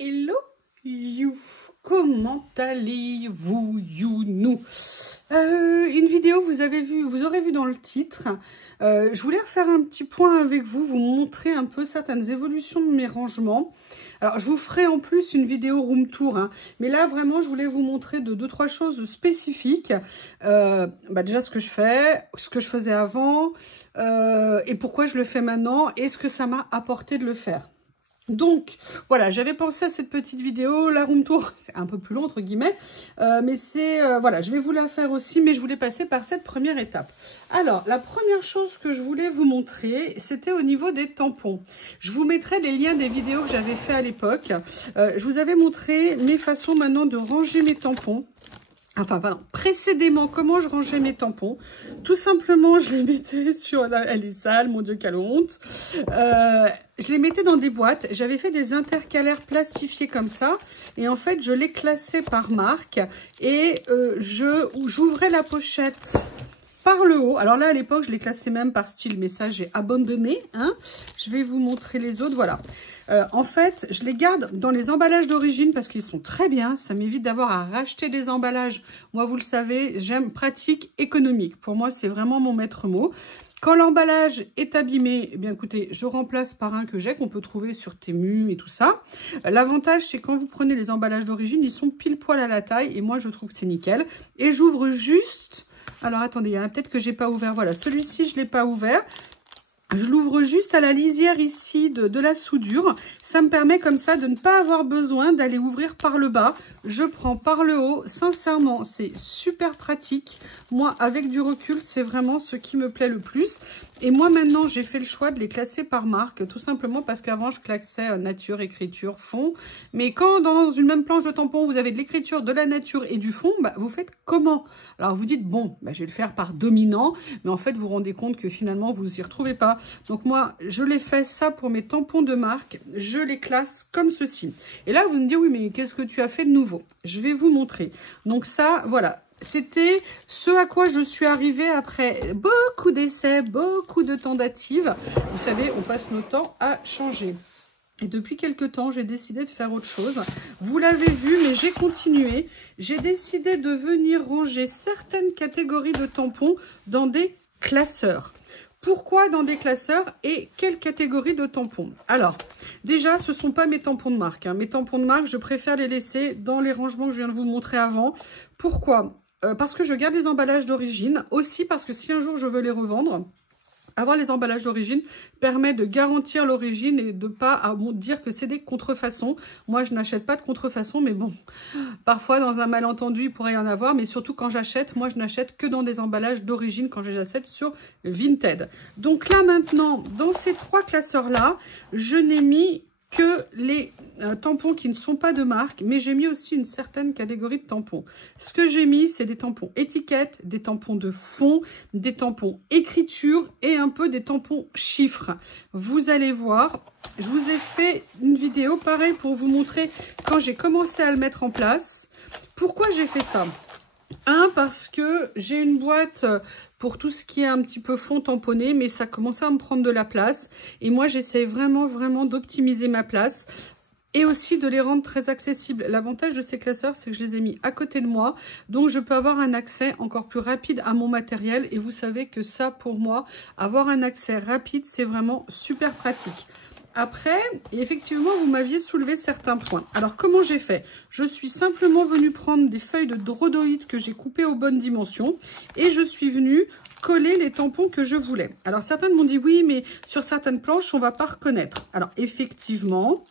Hello you, comment allez-vous you une vidéo, vous aurez vu dans le titre. Je voulais refaire un petit point avec vous, vous montrer un peu certaines évolutions de mes rangements. Alors je vous ferai en plus une vidéo room tour, hein, mais là vraiment je voulais vous montrer deux, trois choses spécifiques. Déjà ce que je fais, ce que je faisais avant, et pourquoi je le fais maintenant, et ce que ça m'a apporté de le faire. Donc voilà, j'avais pensé à cette petite vidéo, la room tour, c'est un peu plus long entre guillemets, mais c'est, voilà, je vais vous la faire aussi, mais je voulais passer par cette première étape. Alors, la première chose que je voulais vous montrer, c'était au niveau des tampons. Je vous mettrai les liens des vidéos que j'avais fait à l'époque. Je vous avais montré mes façons maintenant de ranger mes tampons. Enfin, pardon, précédemment, comment je rangeais mes tampons. Tout simplement, je les mettais sur... Elle est sale, mon Dieu, quelle honte. Je les mettais dans des boîtes. J'avais fait des intercalaires plastifiés comme ça. Et en fait, je les classais par marque. Et j'ouvrais la pochette par le haut. Alors là, à l'époque, je les classais même par style, mais ça, j'ai abandonné. Hein. Je vais vous montrer les autres. Voilà. En fait, je les garde dans les emballages d'origine parce qu'ils sont très bien. Ça m'évite d'avoir à racheter des emballages. Moi, vous le savez, j'aime pratique, économique. Pour moi, c'est vraiment mon maître mot. Quand l'emballage est abîmé, eh bien écoutez, je remplace par un que j'ai, qu'on peut trouver sur Temu et tout ça. L'avantage, c'est quand vous prenez les emballages d'origine, ils sont pile poil à la taille et moi, je trouve que c'est nickel. Et j'ouvre juste... Alors, attendez, il y en a peut-être que j'ai pas ouvert. Voilà, celui-ci, je l'ai pas ouvert. Je l'ouvre juste à la lisière ici de la soudure. Ça me permet comme ça de ne pas avoir besoin d'aller ouvrir par le bas. Je prends par le haut. Sincèrement, c'est super pratique. Moi, avec du recul, c'est vraiment ce qui me plaît le plus. Et moi, maintenant, j'ai fait le choix de les classer par marque. Tout simplement parce qu'avant, je classais nature, écriture, fond. Mais quand dans une même planche de tampon, vous avez de l'écriture, de la nature et du fond, vous faites comment? Alors, vous dites, bon, je vais le faire par dominant. Mais en fait, vous vous rendez compte que finalement, vous n'y retrouvez pas. Donc moi, je l'ai fait ça pour mes tampons de marque. Je les classe comme ceci. Et là, vous me dites, oui, mais qu'est-ce que tu as fait de nouveau? Je vais vous montrer. Donc ça, voilà. C'était ce à quoi je suis arrivée après beaucoup d'essais, beaucoup de tentatives. Vous savez, on passe nos temps à changer. Et depuis quelques temps, j'ai décidé de faire autre chose. Vous l'avez vu, mais j'ai continué. J'ai décidé de venir ranger certaines catégories de tampons dans des classeurs. Pourquoi dans des classeurs et quelle catégorie de tampons? Alors, déjà, ce ne sont pas mes tampons de marque. Hein. Mes tampons de marque, je préfère les laisser dans les rangements que je viens de vous montrer avant. Pourquoi? Parce que je garde les emballages d'origine. Aussi parce que si un jour je veux les revendre, avoir les emballages d'origine permet de garantir l'origine et de ne pas dire que c'est des contrefaçons. Moi, je n'achète pas de contrefaçons, mais bon, parfois, dans un malentendu, il pourrait y en avoir. Mais surtout, quand j'achète, moi, je n'achète que dans des emballages d'origine quand je les achète sur Vinted. Donc là, maintenant, dans ces trois classeurs-là, je n'ai mis que les tampons qui ne sont pas de marque, mais j'ai mis aussi une certaine catégorie de tampons. Ce que j'ai mis, c'est des tampons étiquettes, des tampons de fond, des tampons écriture et un peu des tampons chiffres. Vous allez voir, je vous ai fait une vidéo pareil pour vous montrer quand j'ai commencé à le mettre en place. Pourquoi j'ai fait ça? Parce que j'ai une boîte pour tout ce qui est un petit peu fond tamponné, mais ça commençait à me prendre de la place. Et moi, j'essaie vraiment d'optimiser ma place et aussi de les rendre très accessibles. L'avantage de ces classeurs, c'est que je les ai mis à côté de moi. Donc, je peux avoir un accès encore plus rapide à mon matériel. Et vous savez que ça, pour moi, avoir un accès rapide, c'est vraiment super pratique. Après, effectivement, vous m'aviez soulevé certains points. Alors, comment j'ai fait? Je suis simplement venue prendre des feuilles de rhodoïde que j'ai coupées aux bonnes dimensions et je suis venue coller les tampons que je voulais. Alors, certains m'ont dit, oui, mais sur certaines planches, on ne va pas reconnaître. Alors, effectivement...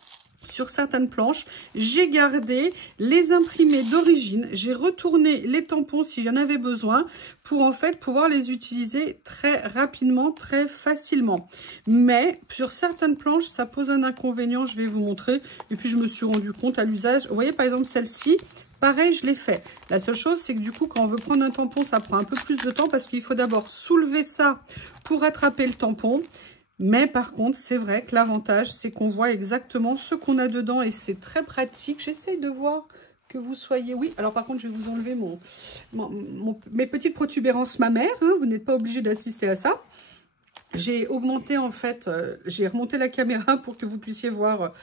Sur certaines planches, j'ai gardé les imprimés d'origine. J'ai retourné les tampons s'il y en avait besoin pour en fait pouvoir les utiliser très rapidement, très facilement. Mais sur certaines planches, ça pose un inconvénient. Je vais vous montrer. Et puis, je me suis rendu compte à l'usage. Vous voyez, par exemple, celle-ci. Pareil, je l'ai fait. La seule chose, c'est que du coup, quand on veut prendre un tampon, ça prend un peu plus de temps parce qu'il faut d'abord soulever ça pour attraper le tampon. Mais par contre, c'est vrai que l'avantage, c'est qu'on voit exactement ce qu'on a dedans et c'est très pratique. J'essaye de voir que vous soyez... Oui, alors par contre, je vais vous enlever mes petites protubérances mammaires. Hein, vous n'êtes pas obligé d'assister à ça. J'ai augmenté en fait, j'ai remonté la caméra pour que vous puissiez voir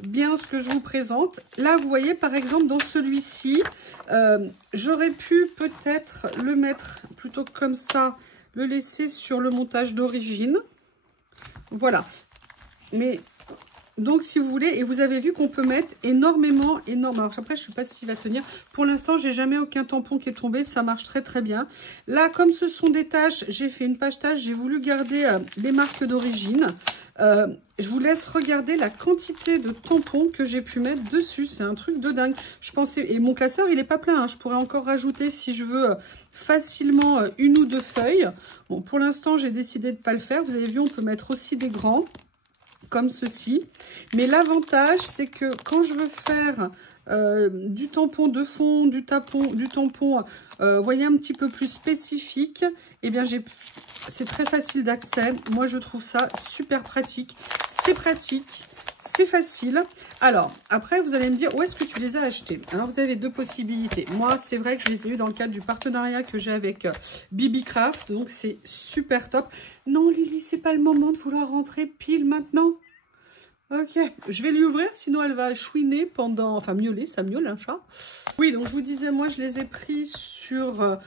bien ce que je vous présente. Là, vous voyez, par exemple, dans celui-ci, j'aurais pu peut-être le mettre plutôt comme ça, le laisser sur le montage d'origine. Voilà. Mais... donc, si vous voulez, et vous avez vu qu'on peut mettre énormément. Alors, après, je ne sais pas s'il va tenir. Pour l'instant, j'ai jamais aucun tampon qui est tombé. Ça marche très, très bien. Là, comme ce sont des taches, j'ai fait une page tache. J'ai voulu garder les marques d'origine. Je vous laisse regarder la quantité de tampons que j'ai pu mettre dessus. C'est un truc de dingue. Je pensais, et mon classeur, il n'est pas plein, hein. Je pourrais encore rajouter, si je veux, facilement une ou deux feuilles. Bon, pour l'instant, j'ai décidé de ne pas le faire. Vous avez vu, on peut mettre aussi des grands, comme ceci. Mais l'avantage, c'est que quand je veux faire du tampon de fond, du tampon, voyez, un petit peu plus spécifique, eh bien, c'est très facile d'accès. Moi, je trouve ça super pratique. C'est pratique, c'est facile. Alors, après, vous allez me dire, où est-ce que tu les as achetés? Alors, vous avez deux possibilités. Moi, c'est vrai que je les ai eu dans le cadre du partenariat que j'ai avec BBcraft. Donc, c'est super top. Non, Lily, c'est pas le moment de vouloir rentrer pile maintenant. Ok, je vais lui ouvrir, sinon elle va chouiner pendant... Enfin, miauler, ça miaule un chat. Oui, donc je vous disais, moi, je les ai pris sur...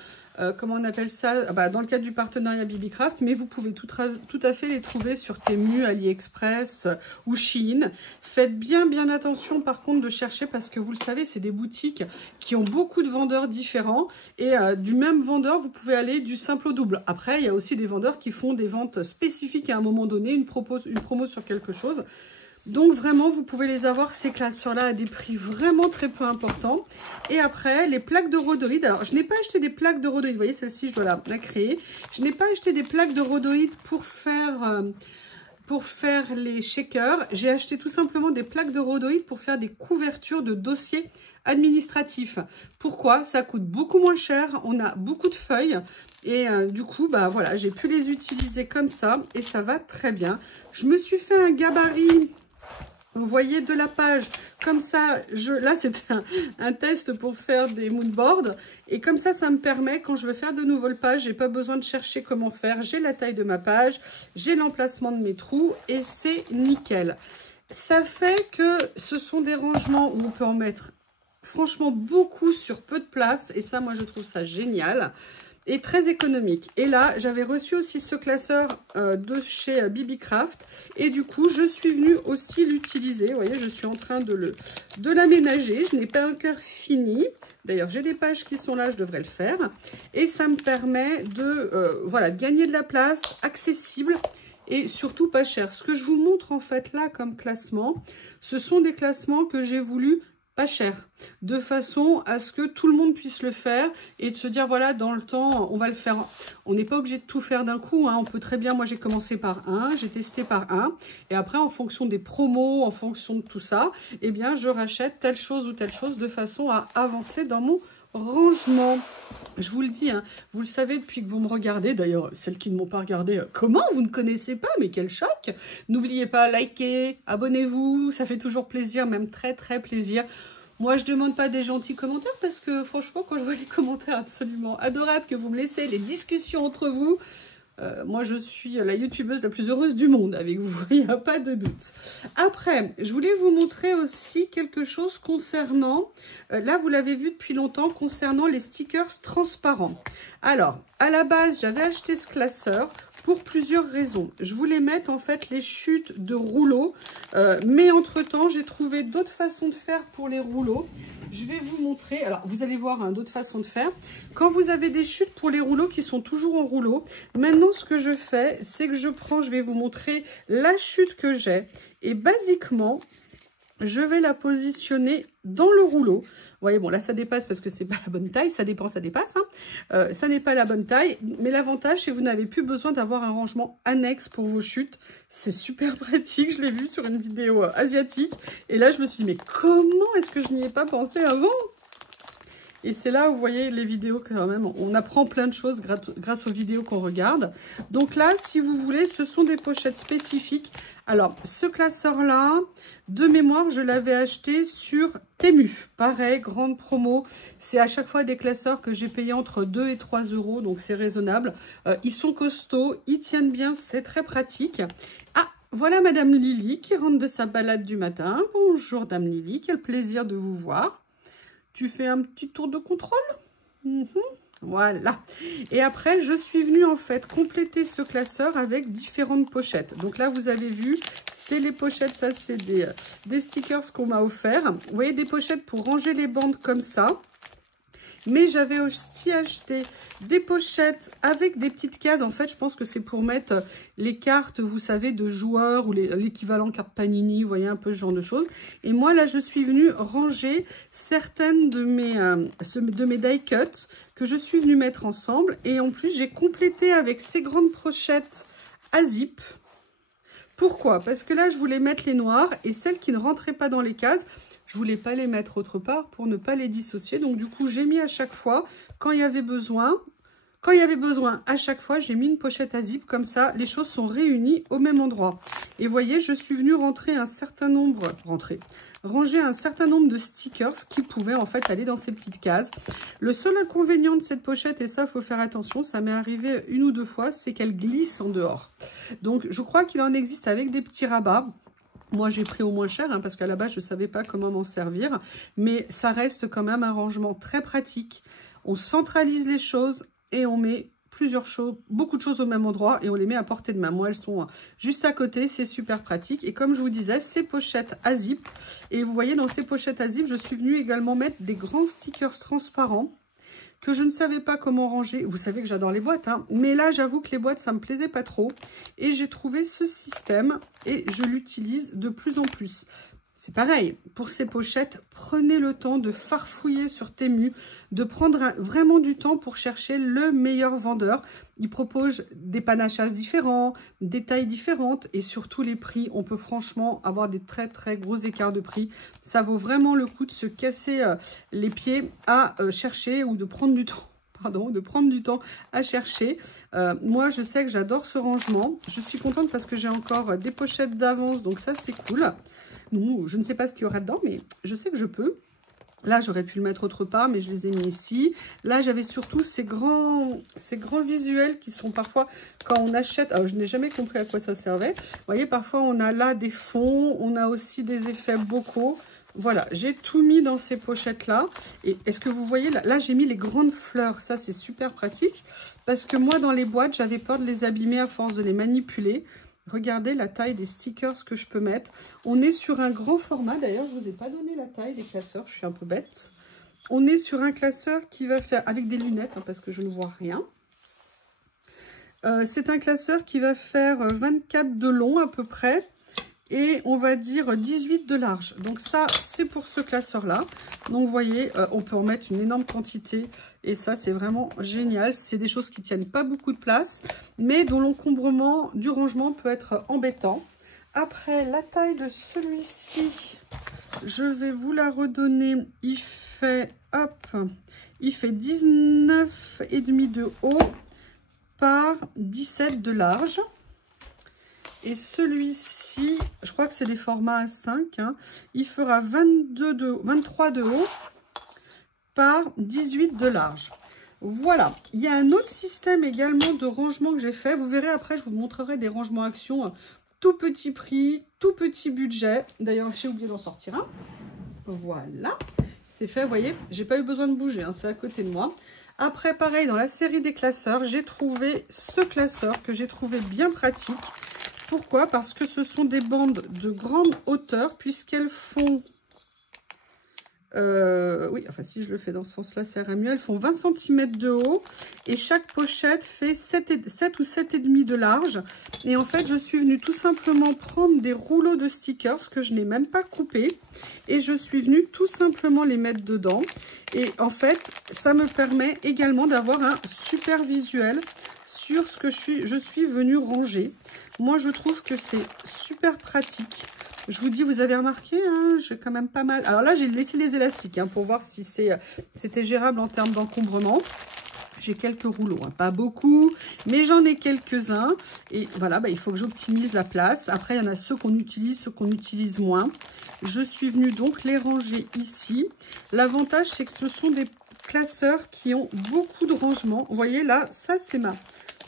comment on appelle ça, dans le cadre du partenariat BBcraft, mais vous pouvez tout à fait les trouver sur Temu, AliExpress ou Shein. Faites bien attention par contre de chercher, parce que vous le savez, c'est des boutiques qui ont beaucoup de vendeurs différents, et du même vendeur, vous pouvez aller du simple au double. Après, il y a aussi des vendeurs qui font des ventes spécifiques à un moment donné, une promo sur quelque chose. Donc vraiment, vous pouvez les avoir, ces classeurs-là, à des prix vraiment très peu importants. Et après, les plaques de rhodoïde. Alors, je n'ai pas acheté des plaques de rhodoïde. Vous voyez, celle-ci, je dois la créer. Je n'ai pas acheté des plaques de rhodoïde pour faire les shakers. J'ai acheté tout simplement des plaques de rhodoïde pour faire des couvertures de dossiers administratifs. Pourquoi? Ça coûte beaucoup moins cher. On a beaucoup de feuilles. Et du coup, voilà, j'ai pu les utiliser comme ça. Et ça va très bien. Je me suis fait un gabarit... Vous voyez, de la page, comme ça, là c'était un test pour faire des moodboards. Et comme ça, ça me permet, quand je veux faire de nouvelles pages, j'ai pas besoin de chercher comment faire. J'ai la taille de ma page, j'ai l'emplacement de mes trous et c'est nickel. Ça fait que ce sont des rangements où on peut en mettre franchement beaucoup sur peu de place. Et ça, moi, je trouve ça génial. Et très économique. Et là, j'avais reçu aussi ce classeur de chez BBcraft. Et du coup, je suis venue aussi l'utiliser. Vous voyez, je suis en train de l'aménager. Je n'ai pas encore fini. D'ailleurs, j'ai des pages qui sont là, je devrais le faire. Et ça me permet de voilà, gagner de la place, accessible et surtout pas cher. Ce que je vous montre en fait là comme classement, ce sont des classements que j'ai voulu pas cher, de façon à ce que tout le monde puisse le faire et de se dire voilà, dans le temps on va le faire. On n'est pas obligé de tout faire d'un coup, hein. On peut très bien, moi j'ai commencé par un, j'ai testé par un et après en fonction des promos, en fonction de tout ça, eh bien je rachète telle chose ou telle chose de façon à avancer dans mon rangement. Je vous le dis, hein, vous le savez depuis que vous me regardez. D'ailleurs, celles qui ne m'ont pas regardé, comment vous ne connaissez pas? Mais quel choc! N'oubliez pas, likez, abonnez-vous, ça fait toujours plaisir, même très très plaisir. Moi, je ne demande pas des gentils commentaires parce que franchement, quand je vois les commentaires absolument adorables que vous me laissez, les discussions entre vous, moi, je suis la youtubeuse la plus heureuse du monde avec vous, il n'y a pas de doute. Après, je voulais vous montrer aussi quelque chose concernant, là, vous l'avez vu depuis longtemps, concernant les stickers transparents. Alors, à la base, j'avais acheté ce classeur pour plusieurs raisons. Je voulais mettre en fait les chutes de rouleaux, mais entre-temps, j'ai trouvé d'autres façons de faire pour les rouleaux. Je vais vous montrer, alors vous allez voir hein, d'autres façons de faire. Quand vous avez des chutes pour les rouleaux qui sont toujours en rouleau, maintenant ce que je fais, c'est que je vais vous montrer la chute que j'ai. Et basiquement, je vais la positionner dans le rouleau. Vous voyez, bon là ça dépasse parce que c'est pas la bonne taille, ça dépend, ça dépasse. Hein. Ça n'est pas la bonne taille, mais l'avantage c'est que vous n'avez plus besoin d'avoir un rangement annexe pour vos chutes. C'est super pratique, je l'ai vu sur une vidéo asiatique. Et là je me suis dit, mais comment est-ce que je n'y ai pas pensé avant? Et c'est là où vous voyez les vidéos quand même, on apprend plein de choses grâce aux vidéos qu'on regarde. Donc là, si vous voulez, ce sont des pochettes spécifiques. Alors, ce classeur-là, de mémoire, je l'avais acheté sur Temu. Pareil, grande promo. C'est à chaque fois des classeurs que j'ai payé entre 2 et 3 euros, donc c'est raisonnable. Ils sont costauds, ils tiennent bien, c'est très pratique. Ah, Voilà Madame Lily qui rentre de sa balade du matin. Bonjour Dame Lily, quel plaisir de vous voir. Tu fais un petit tour de contrôle? Voilà. Et après, je suis venue en fait compléter ce classeur avec différentes pochettes. Donc là, vous avez vu, c'est les pochettes, ça c'est des stickers qu'on m'a offert. Vous voyez, des pochettes pour ranger les bandes comme ça. Mais j'avais aussi acheté des pochettes avec des petites cases. En fait, je pense que c'est pour mettre les cartes, vous savez, de joueurs ou l'équivalent carte Panini. Vous voyez un peu ce genre de choses. Et moi, là, je suis venue ranger certaines de mes die cuts que je suis venue mettre ensemble. Et en plus, j'ai complété avec ces grandes pochettes à zip. Pourquoi? Parce que là, je voulais mettre les noires et celles qui ne rentraient pas dans les cases. Je voulais pas les mettre autre part pour ne pas les dissocier. Donc, du coup, j'ai mis à chaque fois, quand il y avait besoin, à chaque fois, j'ai mis une pochette à zip. Comme ça, les choses sont réunies au même endroit. Et vous voyez, je suis venue ranger un certain nombre de stickers qui pouvaient en fait aller dans ces petites cases. Le seul inconvénient de cette pochette, et ça, il faut faire attention, ça m'est arrivé une ou deux fois, c'est qu'elle glisse en dehors. Donc, je crois qu'il en existe avec des petits rabats. Moi, j'ai pris au moins cher, hein, parce qu'à la base, je ne savais pas comment m'en servir. Mais ça reste quand même un rangement très pratique. On centralise les choses et on met beaucoup de choses au même endroit et on les met à portée de main. Moi, elles sont juste à côté, c'est super pratique. Et comme je vous disais, ces pochettes à zip. Et vous voyez, dans ces pochettes à zip, je suis venue également mettre des grands stickers transparents que je ne savais pas comment ranger. Vous savez que j'adore les boîtes, hein, mais là, j'avoue que les boîtes, ça ne me plaisait pas trop. Et j'ai trouvé ce système et je l'utilise de plus en plus. C'est pareil, pour ces pochettes, prenez le temps de farfouiller sur Temu, de prendre vraiment du temps pour chercher le meilleur vendeur. Il propose des panachages différents, des tailles différentes et surtout les prix. On peut franchement avoir des très très gros écarts de prix. Ça vaut vraiment le coup de se casser les pieds à chercher ou de prendre du temps. Pardon, de prendre du temps à chercher. Moi, je sais que j'adore ce rangement. Je suis contente parce que j'ai encore des pochettes d'avance, donc ça, c'est cool. Non, je ne sais pas ce qu'il y aura dedans, mais je sais que je peux. Là, j'aurais pu le mettre autre part, mais je les ai mis ici. Là, j'avais surtout ces grands visuels qui sont parfois, quand on achète... Alors, je n'ai jamais compris à quoi ça servait. Vous voyez, parfois, on a là des fonds, on a aussi des effets bocaux. Voilà, j'ai tout mis dans ces pochettes-là. Et est-ce que vous voyez, là j'ai mis les grandes fleurs. Ça, c'est super pratique. Parce que moi, dans les boîtes, j'avais peur de les abîmer à force de les manipuler. Regardez la taille des stickers que je peux mettre. On est sur un grand format. D'ailleurs, je ne vous ai pas donné la taille des classeurs. Je suis un peu bête. On est sur un classeur qui va faire, avec des lunettes, hein, parce que je ne vois rien. C'est un classeur qui va faire 24 de long à peu près. Et on va dire 18 de large. Donc ça, c'est pour ce classeur-là. Donc vous voyez, on peut en mettre une énorme quantité. Et ça, c'est vraiment génial. C'est des choses qui tiennent pas beaucoup de place, mais dont l'encombrement du rangement peut être embêtant. Après, la taille de celui-ci, je vais vous la redonner. Il fait 19,5 de haut par 17 de large. Et celui-ci, je crois que c'est des formats A5, hein, il fera 23 de haut par 18 de large. Voilà, il y a un autre système également de rangement que j'ai fait. Vous verrez après, je vous montrerai des rangements actions tout petit prix, tout petit budget. D'ailleurs, j'ai oublié d'en sortir un. Voilà, c'est fait, vous voyez, j'ai pas eu besoin de bouger, hein, c'est à côté de moi. Après, pareil, dans la série des classeurs, j'ai trouvé ce classeur que j'ai trouvé bien pratique. Pourquoi? Parce que ce sont des bandes de grande hauteur, puisqu'elles font... oui, enfin, si je le fais dans ce sens-là, ça ira mieux. Elles font 20 cm de haut et chaque pochette fait 7 ou 7,5 de large. Et en fait, je suis venue tout simplement prendre des rouleaux de stickers que je n'ai même pas coupés. Et je suis venue tout simplement les mettre dedans. Et en fait, ça me permet également d'avoir un super visuel sur ce que je suis venue ranger. Moi, je trouve que c'est super pratique. Je vous dis, vous avez remarqué, hein, j'ai quand même pas mal... Alors là, j'ai laissé les élastiques hein, pour voir si c'était gérable en termes d'encombrement. J'ai quelques rouleaux, hein, pas beaucoup, mais j'en ai quelques-uns. Et voilà, bah, il faut que j'optimise la place. Après, il y en a ceux qu'on utilise moins. Je suis venue donc les ranger ici. L'avantage, c'est que ce sont des classeurs qui ont beaucoup de rangements. Vous voyez, là, ça, c'est ma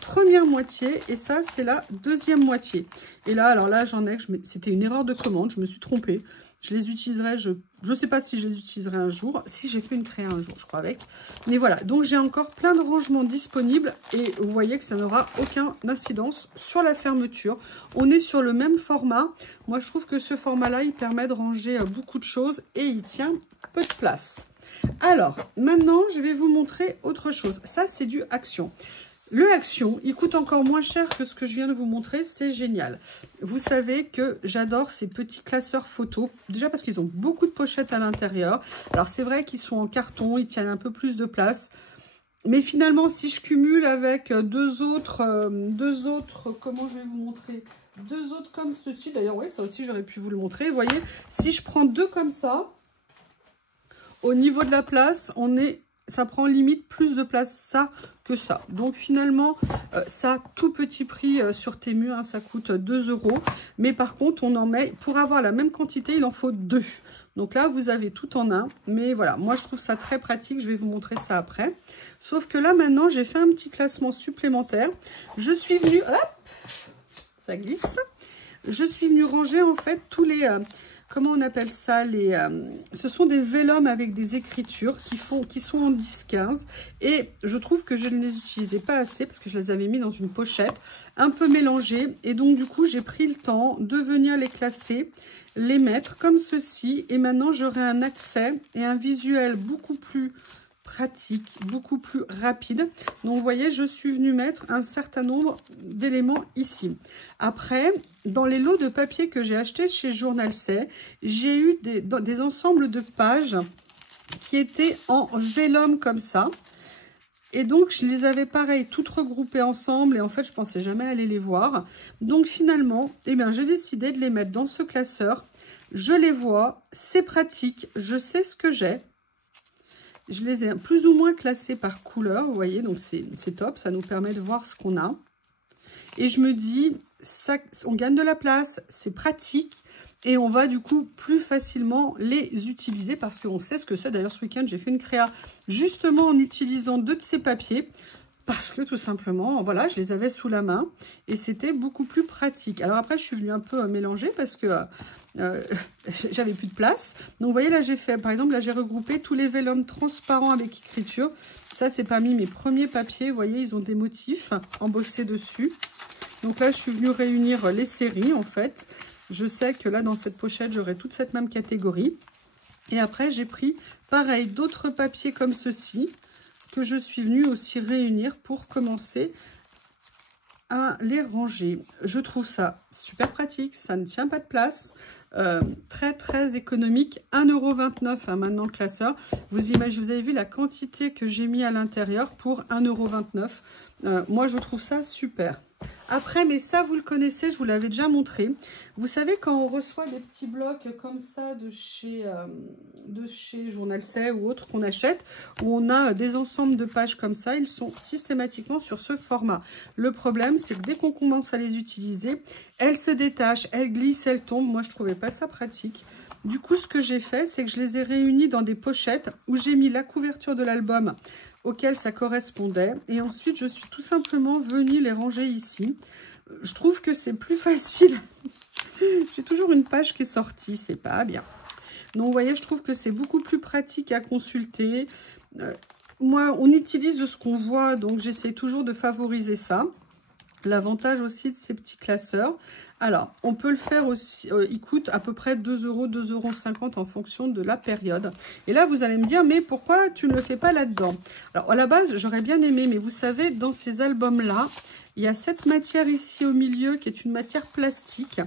première moitié et ça, c'est la deuxième moitié. Et là, alors là, j'en ai, c'était une erreur de commande, je me suis trompée. Je les utiliserai, je ne sais pas si je les utiliserai un jour. Si, j'ai fait une créa un jour, je crois, avec. Mais voilà, donc j'ai encore plein de rangements disponibles. Et vous voyez que ça n'aura aucune incidence sur la fermeture. On est sur le même format. Moi, je trouve que ce format-là, il permet de ranger beaucoup de choses. Et il tient peu de place. Alors, maintenant, je vais vous montrer autre chose. Ça, c'est du Action. Le Action, il coûte encore moins cher que ce que je viens de vous montrer, c'est génial. Vous savez que j'adore ces petits classeurs photos, déjà parce qu'ils ont beaucoup de pochettes à l'intérieur. Alors c'est vrai qu'ils sont en carton, ils tiennent un peu plus de place. Mais finalement, si je cumule avec deux autres, comment je vais vous montrer? Deux autres comme ceci, d'ailleurs, oui, ça aussi j'aurais pu vous le montrer. Vous voyez, si je prends deux comme ça, au niveau de la place, ça prend limite plus de place ça que ça. Donc finalement, ça tout petit prix sur Temu, hein, ça coûte 2 €. Mais par contre, on en met, pour avoir la même quantité, il en faut 2. Donc là, vous avez tout en un. Mais voilà, moi je trouve ça très pratique. Je vais vous montrer ça après. Sauf que là, maintenant, j'ai fait un petit classement supplémentaire. Je suis venue... Hop, ça glisse. Je suis venue ranger en fait tous les... comment on appelle ça, ce sont des vélums avec des écritures qui sont en 10-15 et je trouve que je ne les utilisais pas assez parce que je les avais mis dans une pochette un peu mélangée et donc du coup j'ai pris le temps de venir les classer, les mettre comme ceci et maintenant j'aurai un accès et un visuel beaucoup plus pratique, beaucoup plus rapide. Donc vous voyez, je suis venue mettre un certain nombre d'éléments ici. Après, dans les lots de papier que j'ai achetés chez Journal C, j'ai eu des ensembles de pages qui étaient en vélum comme ça. Et donc, je les avais pareil, toutes regroupées ensemble. Et en fait, je pensais jamais aller les voir. Donc finalement, eh bien, j'ai décidé de les mettre dans ce classeur. Je les vois, c'est pratique, je sais ce que j'ai. Je les ai plus ou moins classés par couleur, vous voyez, donc c'est top, ça nous permet de voir ce qu'on a. Et je me dis, ça, on gagne de la place, c'est pratique, et on va du coup plus facilement les utiliser parce qu'on sait ce que c'est. D'ailleurs, ce week-end, j'ai fait une créa justement en utilisant deux de ces papiers, parce que tout simplement, voilà, je les avais sous la main, et c'était beaucoup plus pratique. Alors après, je suis venue un peu mélanger parce que... j'avais plus de place. Donc vous voyez là j'ai fait, par exemple là j'ai regroupé tous les vélums transparents avec écriture. Ça c'est parmi mes premiers papiers. Vous voyez, ils ont des motifs embossés dessus. Donc là je suis venue réunir les séries en fait. Je sais que là dans cette pochette j'aurai toute cette même catégorie. Et après j'ai pris pareil d'autres papiers comme ceci que je suis venue aussi réunir pour commencer à les ranger. Je trouve ça super pratique, ça ne tient pas de place, très très économique, 1,29 € hein, maintenant le classeur. Vous imaginez, vous avez vu la quantité que j'ai mis à l'intérieur pour 1,29 €. Moi je trouve ça super. Après, mais ça vous le connaissez, je vous l'avais déjà montré. Vous savez quand on reçoit des petits blocs comme ça de chez Journal C ou autre qu'on achète, où on a des ensembles de pages comme ça, ils sont systématiquement sur ce format. Le problème, c'est que dès qu'on commence à les utiliser, elles se détachent, elles glissent, elles tombent. Moi, je trouvais pas ça pratique. Du coup, ce que j'ai fait, c'est que je les ai réunis dans des pochettes où j'ai mis la couverture de l'album auquel ça correspondait. Et ensuite, je suis tout simplement venue les ranger ici. Je trouve que c'est plus facile. J'ai toujours une page qui est sortie, c'est pas bien. Donc, vous voyez, je trouve que c'est beaucoup plus pratique à consulter. Moi, on utilise ce qu'on voit, donc j'essaie toujours de favoriser ça. L'avantage aussi de ces petits classeurs. Alors, on peut le faire aussi, il coûte à peu près 2 €, 2,50 € en fonction de la période. Et là, vous allez me dire, mais pourquoi tu ne le fais pas là-dedans? Alors, à la base, j'aurais bien aimé, mais vous savez, dans ces albums-là, il y a cette matière ici au milieu qui est une matière plastique.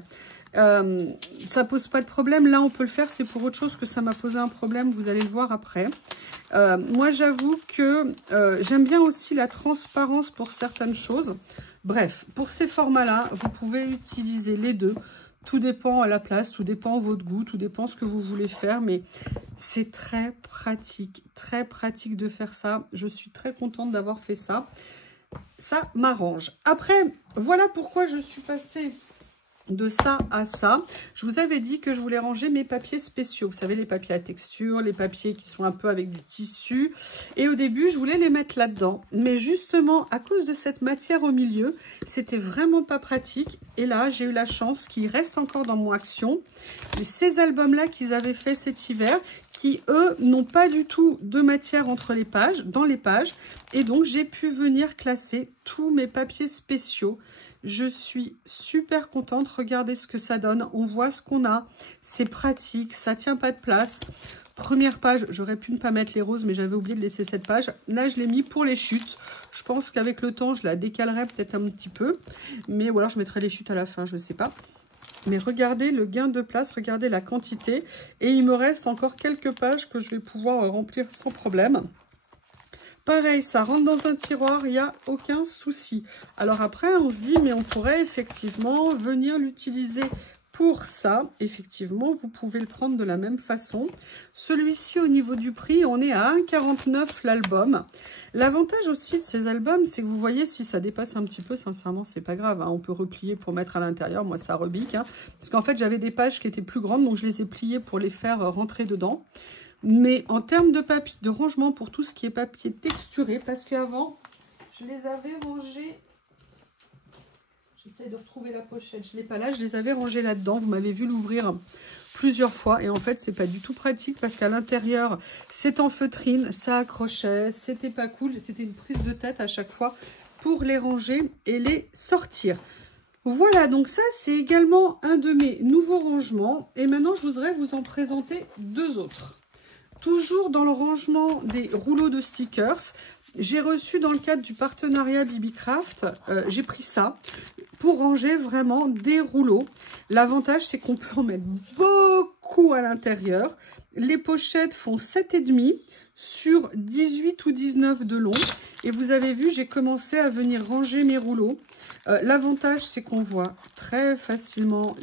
Ça pose pas de problème. Là, on peut le faire. C'est pour autre chose que ça m'a posé un problème. Vous allez le voir après. Moi, j'avoue que j'aime bien aussi la transparence pour certaines choses. Bref, pour ces formats-là, vous pouvez utiliser les deux. Tout dépend à la place, tout dépend de votre goût, tout dépend ce que vous voulez faire. Mais c'est très pratique de faire ça. Je suis très contente d'avoir fait ça. Ça m'arrange. Après, voilà pourquoi je suis passée de ça à ça. Je vous avais dit que je voulais ranger mes papiers spéciaux. Vous savez, les papiers à texture, les papiers qui sont un peu avec du tissu. Et au début, je voulais les mettre là-dedans. Mais justement, à cause de cette matière au milieu, c'était vraiment pas pratique. Et là, j'ai eu la chance qu'il reste encore dans mon action. Et ces albums-là qu'ils avaient fait cet hiver, qui, eux, n'ont pas du tout de matière entre les pages, dans les pages. Et donc, j'ai pu venir classer tous mes papiers spéciaux. Je suis super contente. Regardez ce que ça donne. On voit ce qu'on a. C'est pratique. Ça tient pas de place. Première page, j'aurais pu ne pas mettre les roses, mais j'avais oublié de laisser cette page. Là, je l'ai mis pour les chutes. Je pense qu'avec le temps, je la décalerai peut-être un petit peu. Mais ou alors, je mettrai les chutes à la fin, je ne sais pas. Mais regardez le gain de place, regardez la quantité. Et il me reste encore quelques pages que je vais pouvoir remplir sans problème. Pareil, ça rentre dans un tiroir, il n'y a aucun souci. Alors après, on se dit, mais on pourrait effectivement venir l'utiliser pour ça. Effectivement, vous pouvez le prendre de la même façon. Celui-ci, au niveau du prix, on est à 1,49 € l'album. L'avantage aussi de ces albums, c'est que vous voyez, si ça dépasse un petit peu, sincèrement, c'est pas grave. Hein. On peut replier pour mettre à l'intérieur. Moi, ça rebique. Hein. Parce qu'en fait, j'avais des pages qui étaient plus grandes, donc je les ai pliées pour les faire rentrer dedans. Mais en termes de papier, de rangement pour tout ce qui est papier texturé, parce qu'avant, je les avais rangés. J'essaie de retrouver la pochette, je ne l'ai pas là, je les avais rangés là-dedans. Vous m'avez vu l'ouvrir plusieurs fois. Et en fait, c'est pas du tout pratique parce qu'à l'intérieur, c'est en feutrine, ça accrochait, c'était pas cool. C'était une prise de tête à chaque fois pour les ranger et les sortir. Voilà, donc ça, c'est également un de mes nouveaux rangements. Et maintenant, je voudrais vous en présenter deux autres. Toujours dans le rangement des rouleaux de stickers, j'ai reçu dans le cadre du partenariat Bibicraft, j'ai pris ça pour ranger vraiment des rouleaux. L'avantage, c'est qu'on peut en mettre beaucoup à l'intérieur. Les pochettes font 7,5 sur 18 ou 19 de long. Et vous avez vu, j'ai commencé à venir ranger mes rouleaux. L'avantage, c'est qu'on voit très facilement,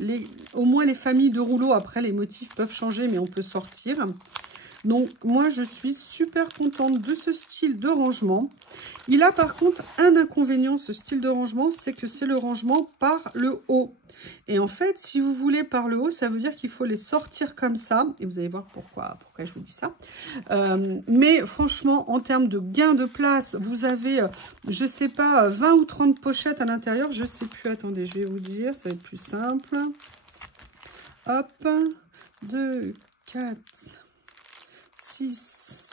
au moins les familles de rouleaux. Après, les motifs peuvent changer, mais on peut sortir. Donc, moi, je suis super contente de ce style de rangement. Il a par contre un inconvénient, ce style de rangement, c'est que c'est le rangement par le haut. Et en fait, si vous voulez par le haut, ça veut dire qu'il faut les sortir comme ça. Et vous allez voir pourquoi je vous dis ça. Mais franchement, en termes de gain de place, vous avez, je sais pas, 20 ou 30 pochettes à l'intérieur. Je sais plus, attendez, je vais vous dire, ça va être plus simple. Hop, 2, 4... 6,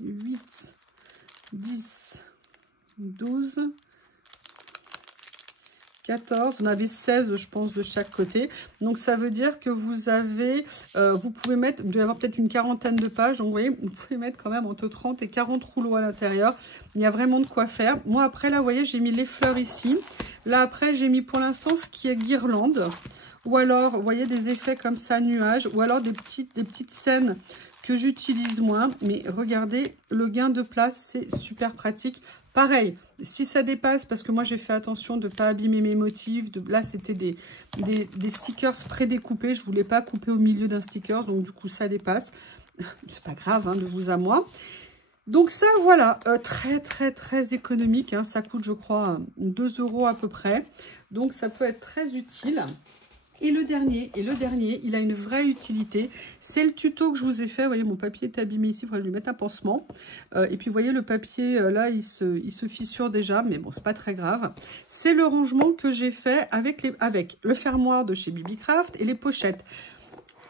8, 10, 12, 14, on avait 16 je pense de chaque côté. Donc ça veut dire que vous avez, vous pouvez mettre, vous devez avoir peut-être une quarantaine de pages. Donc vous voyez, vous pouvez mettre quand même entre 30 et 40 rouleaux à l'intérieur. Il y a vraiment de quoi faire. Moi après là, vous voyez, j'ai mis les fleurs ici. Là après, j'ai mis pour l'instant ce qui est guirlande. Ou alors, vous voyez, des effets comme ça, nuages. Ou alors des petites scènes que j'utilise moins, mais regardez, le gain de place, c'est super pratique. Pareil, si ça dépasse, parce que moi j'ai fait attention de ne pas abîmer mes motifs, là c'était des stickers prédécoupés, je ne voulais pas couper au milieu d'un sticker, donc du coup ça dépasse. C'est pas grave, hein, de vous à moi. Donc ça, voilà, très économique, hein, ça coûte je crois 2 € à peu près, donc ça peut être très utile. Et le dernier, il a une vraie utilité. C'est le tuto que je vous ai fait. Vous voyez, mon papier est abîmé ici. Il faudrait lui mettre un pansement. Et puis, vous voyez, le papier, là, il se fissure déjà. Mais bon, c'est pas très grave. C'est le rangement que j'ai fait avec le fermoir de chez Bibicraft et les pochettes.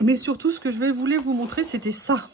Mais surtout, ce que je voulais vous montrer, c'était ça.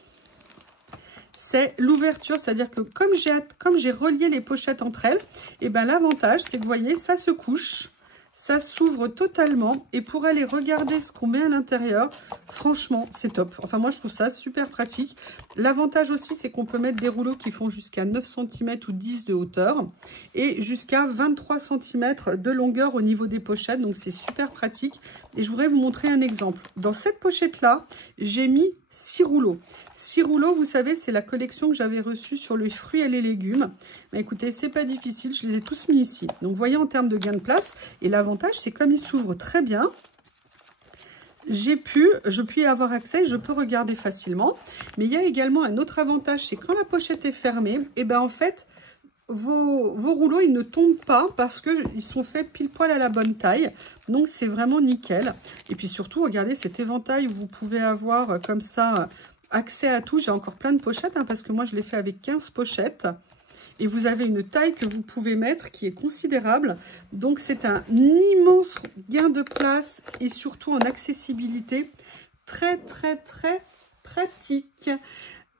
C'est l'ouverture. C'est-à-dire que comme j'ai relié les pochettes entre elles, et ben l'avantage, c'est que vous voyez, ça se couche. Ça s'ouvre totalement et pour aller regarder ce qu'on met à l'intérieur, franchement, c'est top. Enfin, moi, je trouve ça super pratique. L'avantage aussi, c'est qu'on peut mettre des rouleaux qui font jusqu'à 9 cm ou 10 de hauteur et jusqu'à 23 cm de longueur au niveau des pochettes. Donc, c'est super pratique. Et je voudrais vous montrer un exemple. Dans cette pochette-là, j'ai mis 6 rouleaux. 6 rouleaux, vous savez, c'est la collection que j'avais reçue sur les fruits et les légumes. Mais écoutez, c'est pas difficile, je les ai tous mis ici. Donc, vous voyez, en termes de gain de place, et l'avantage, c'est comme ils s'ouvrent très bien, je puis y avoir accès, je peux regarder facilement. Mais il y a également un autre avantage, c'est quand la pochette est fermée, et ben en fait, vos rouleaux, ils ne tombent pas parce qu'ils sont faits pile poil à la bonne taille. Donc, c'est vraiment nickel. Et puis surtout, regardez cet éventail où vous pouvez avoir comme ça accès à tout. J'ai encore plein de pochettes parce que moi, je l'ai fait avec 15 pochettes. Et vous avez une taille que vous pouvez mettre qui est considérable. Donc, c'est un immense gain de place et surtout en accessibilité. Très, très, très pratique.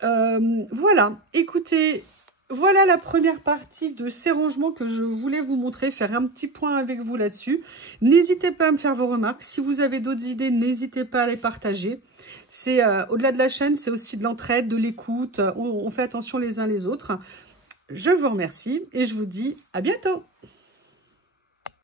Voilà, écoutez... Voilà la première partie de ces rangements que je voulais vous montrer, faire un petit point avec vous là-dessus. N'hésitez pas à me faire vos remarques. Si vous avez d'autres idées, n'hésitez pas à les partager. C'est au-delà de la chaîne, c'est aussi de l'entraide, de l'écoute. On fait attention les uns les autres. Je vous remercie et je vous dis à bientôt.